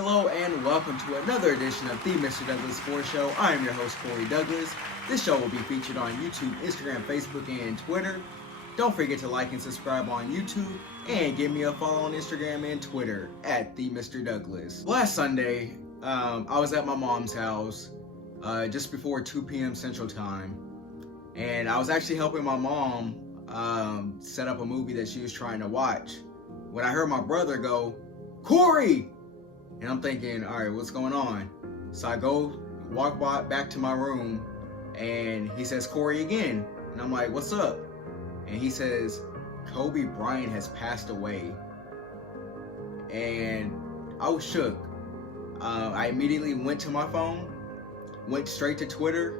Hello and welcome to another edition of the Mr. Douglass Sports Show. I am your host, Corey Douglas. This show will be featured on YouTube, Instagram, Facebook, and Twitter. Don't forget to like and subscribe on YouTube and give me a follow on Instagram and Twitter at TheMrDouglass. Last Sunday, I was at my mom's house just before 2 p.m. Central Time, and I was actually helping my mom set up a movie that she was trying to watch when I heard my brother go, "Corey!" And I'm thinking, all right, what's going on? So I walk back to my room, and he says, "Corey," again. And I'm like, "What's up?" And he says, "Kobe Bryant has passed away." And I was shook. I immediately went to my phone, went straight to Twitter,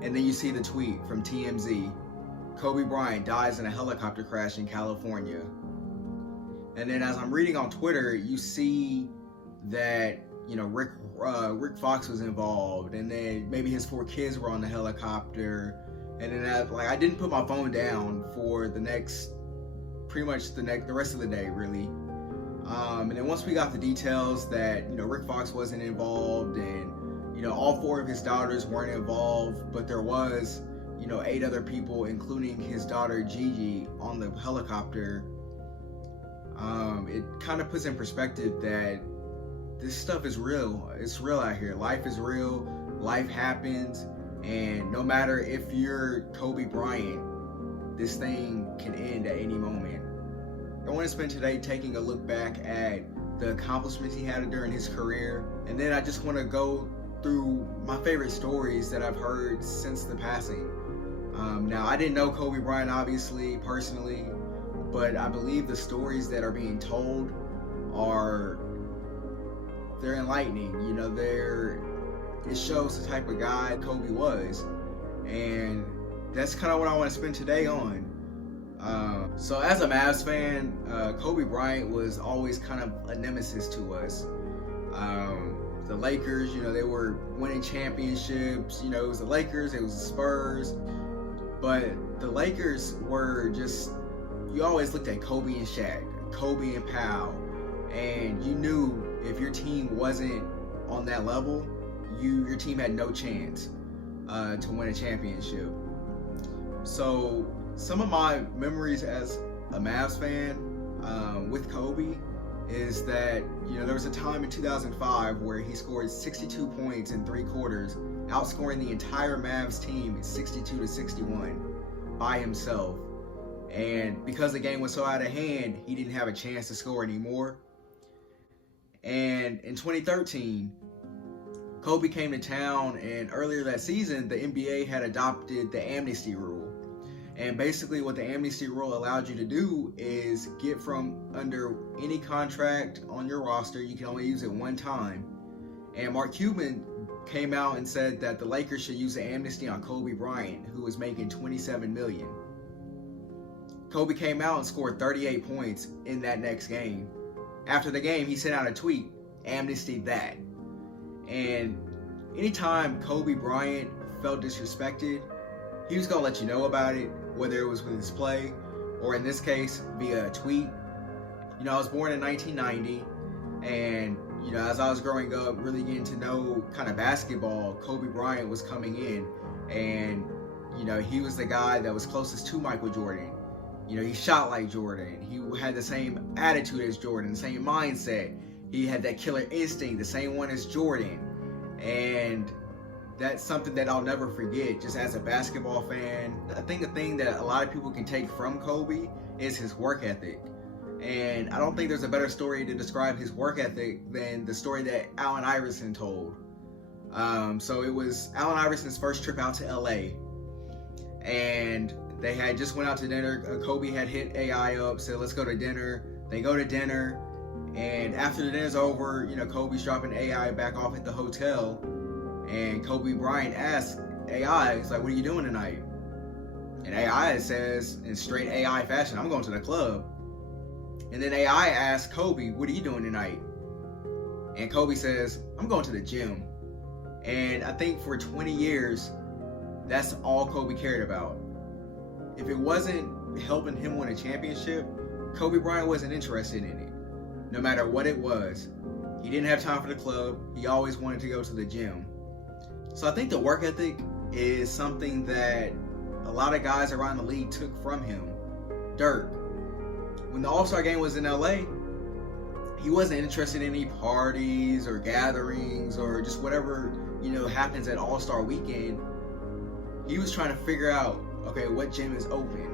and then you see the tweet from TMZ. "Kobe Bryant dies in a helicopter crash in California." And then as I'm reading on Twitter, you see that, Rick Fox was involved, and then maybe his 4 kids were on the helicopter. And then I didn't put my phone down for the rest of the day, really. And then once we got the details that, Rick Fox wasn't involved, and, all 4 of his daughters weren't involved, but there was, 8 other people, including his daughter GiGi, on the helicopter. It kind of puts in perspective that this stuff is real. It's real out here. Life is real. Life happens. And no matter if you're Kobe Bryant, this thing can end at any moment. I want to spend today taking a look back at the accomplishments he had during his career. And then I just want to go through my favorite stories that I've heard since the passing. Now, I didn't know Kobe Bryant, obviously, personally, but I believe the stories that are being told they're enlightening. It shows the type of guy Kobe was, and that's kind of what I want to spend today on. So as a Mavs fan, Kobe Bryant was always kind of a nemesis to us. The Lakers, they were winning championships. It was the Lakers, it was the Spurs, but the Lakers were just, you always looked at Kobe and Shaq, Kobe and Powell, and you knew if your team wasn't on that level, your team had no chance to win a championship. So some of my memories as a Mavs fan with Kobe is that, there was a time in 2005 where he scored 62 points in 3 quarters, outscoring the entire Mavs team 62-61 by himself. And because the game was so out of hand, he didn't have a chance to score anymore. And in 2013, Kobe came to town, and earlier that season, the NBA had adopted the amnesty rule. And basically what the amnesty rule allowed you to do is get from under any contract on your roster. You can only use it one time. And Mark Cuban came out and said that the Lakers should use the amnesty on Kobe Bryant, who was making $27 million. Kobe came out and scored 38 points in that next game. After the game, he sent out a tweet, "Amnesty that." And anytime Kobe Bryant felt disrespected, he was going to let you know about it, whether it was with his play or, in this case, via a tweet. I was born in 1990, and, as I was growing up, really getting to know kind of basketball, Kobe Bryant was coming in, and, he was the guy that was closest to Michael Jordan. He shot like Jordan. He had the same attitude as Jordan, the same mindset. He had that killer instinct, the same one as Jordan. And that's something that I'll never forget, just as a basketball fan. I think the thing that a lot of people can take from Kobe is his work ethic. And I don't think there's a better story to describe his work ethic than the story that Allen Iverson told. So it was Allen Iverson's first trip out to LA. And they had just went out to dinner. Kobe had hit AI up, said, "Let's go to dinner." They go to dinner, and after the dinner's over, Kobe's dropping AI back off at the hotel, and Kobe Bryant asks AI, he's like, "What are you doing tonight?" And AI says, in straight AI fashion, "I'm going to the club." And then AI asks Kobe, "What are you doing tonight?" And Kobe says, "I'm going to the gym." And I think for 20 years, that's all Kobe cared about. If it wasn't helping him win a championship, Kobe Bryant wasn't interested in it. No matter what it was, He didn't have time for the club. He always wanted to go to the gym. So I think the work ethic is something that a lot of guys around the league took from him. Dirk, when the All-Star game was in LA, he wasn't interested in any parties or gatherings or just whatever, happens at All-Star weekend. He was trying to figure out, okay, what gym is open.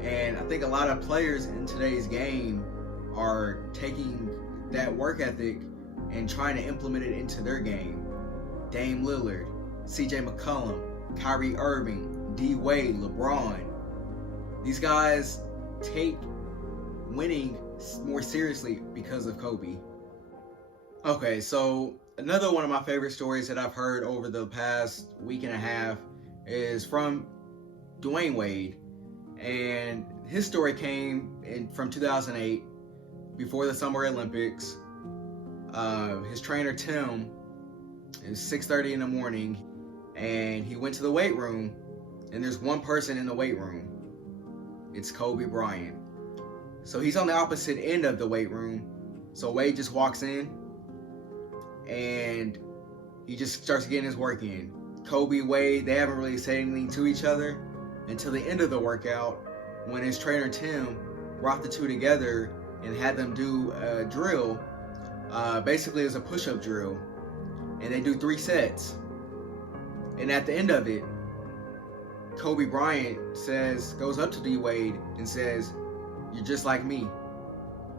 And I think a lot of players in today's game are taking that work ethic and trying to implement it into their game. Dame Lillard, CJ McCollum, Kyrie Irving, D Wade, LeBron. These guys take winning more seriously because of Kobe. Okay, so another one of my favorite stories that I've heard over the past week and a half is from Dwayne Wade. And his story came from 2008, before the Summer Olympics. His trainer, Tim, it was 6:30 in the morning, and he went to the weight room, and there's one person in the weight room. It's Kobe Bryant. So he's on the opposite end of the weight room. So Wade just walks in, and he just starts getting his work in. Kobe, Wade, they haven't really said anything to each other until the end of the workout, when his trainer Tim brought the two together and had them do a drill. Basically, it's a push-up drill, and they do 3 sets. And at the end of it, Kobe Bryant goes up to D Wade and says, "You're just like me."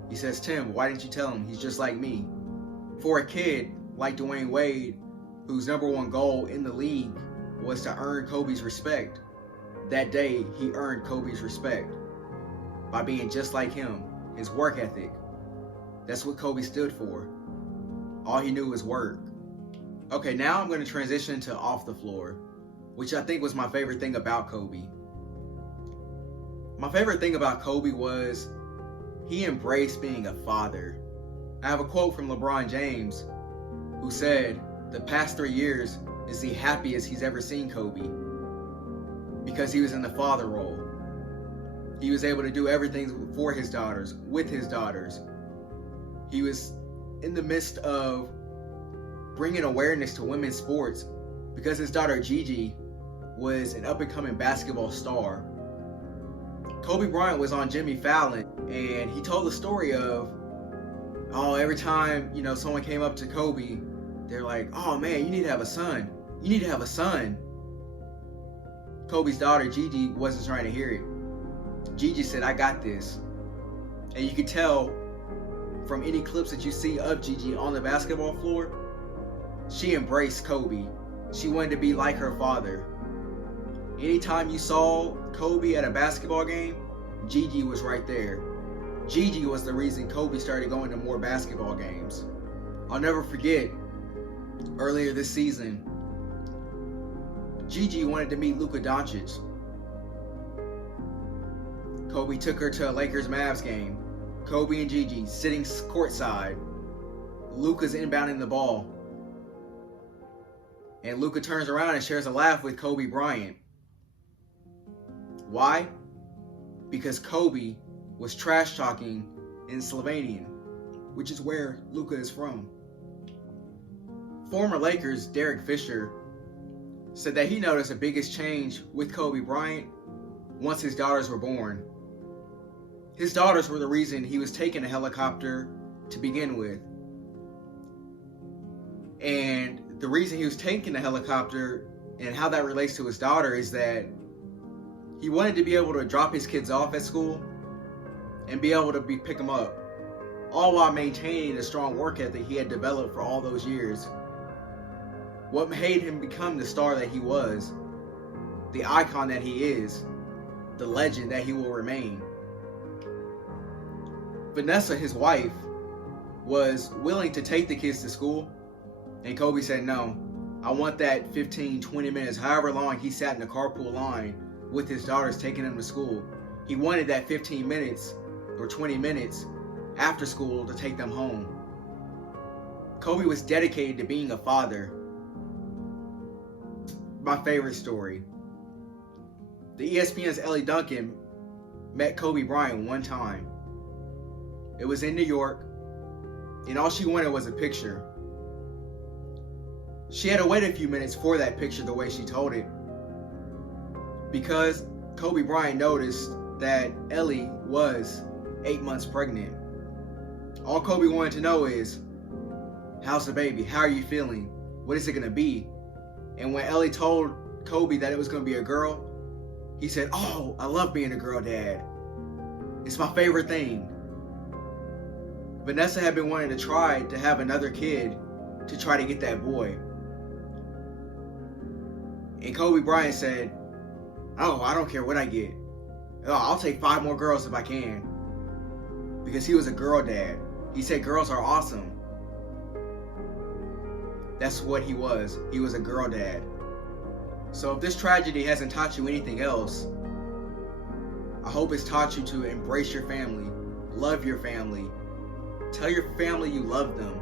He says, "Tim, why didn't you tell him? He's just like me." For a kid like Dwayne Wade, whose #1 goal in the league was to earn Kobe's respect, that day he earned Kobe's respect by being just like him. His work ethic. That's what Kobe stood for. All he knew was work. Okay, now I'm going to transition to off the floor, which I think was my favorite thing about Kobe. My favorite thing about Kobe was he embraced being a father. I have a quote from LeBron James, who said, "The past 3 years is the happiest he's ever seen Kobe, because he was in the father role. He was able to do everything for his daughters, with his daughters. He was in the midst of bringing awareness to women's sports, because his daughter GiGi was an up-and-coming basketball star." Kobe Bryant was on Jimmy Fallon, and he told the story of, every time, someone came up to Kobe, they're like, "Oh man, you need to have a son. You need to have a son." Kobe's daughter, GiGi, wasn't trying to hear it. GiGi said, "I got this." And you could tell from any clips that you see of GiGi on the basketball floor, she embraced Kobe. She wanted to be like her father. Anytime you saw Kobe at a basketball game, GiGi was right there. GiGi was the reason Kobe started going to more basketball games. I'll never forget, earlier this season, GiGi wanted to meet Luka Doncic. Kobe took her to a Lakers-Mavs game. Kobe and GiGi sitting courtside. Luka's inbounding the ball. And Luka turns around and shares a laugh with Kobe Bryant. Why? Because Kobe was trash talking in Slovenian, which is where Luka is from. Former Lakers Derek Fisher said that he noticed the biggest change with Kobe Bryant once his daughters were born. His daughters were the reason he was taking a helicopter to begin with. And the reason he was taking the helicopter and how that relates to his daughter is that he wanted to be able to drop his kids off at school and be able to pick them up, all while maintaining the strong work ethic he had developed for all those years. What made him become the star that he was, the icon that he is, the legend that he will remain. Vanessa, his wife, was willing to take the kids to school, and Kobe said, "No, I want that 15, 20 minutes, however long he sat in the carpool line with his daughters taking them to school. He wanted that 15 minutes or 20 minutes after school to take them home." Kobe was dedicated to being a father. My favorite story. The ESPN's Ellie Duncan met Kobe Bryant one time. It was in New York. and all she wanted was a picture. She had to wait a few minutes for that picture the way she told it, because Kobe Bryant noticed that Ellie was 8 months pregnant. All Kobe wanted to know is, how's the baby? How are you feeling? What is it going to be? And when Ellie told Kobe that it was going to be a girl, he said, oh, I love being a girl dad. It's my favorite thing. Vanessa had been wanting to try to have another kid to try to get that boy. And Kobe Bryant said, oh, I don't care what I get. Oh, I'll take 5 more girls if I can. Because he was a girl dad. He said girls are awesome. That's what he was. He was a girl dad. So if this tragedy hasn't taught you anything else, I hope it's taught you to embrace your family, love your family, tell your family you love them.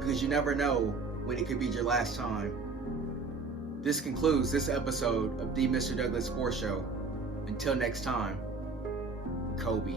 Because you never know when it could be your last time. This concludes this episode of the Mr. Douglas Sports Show. Until next time, Kobe.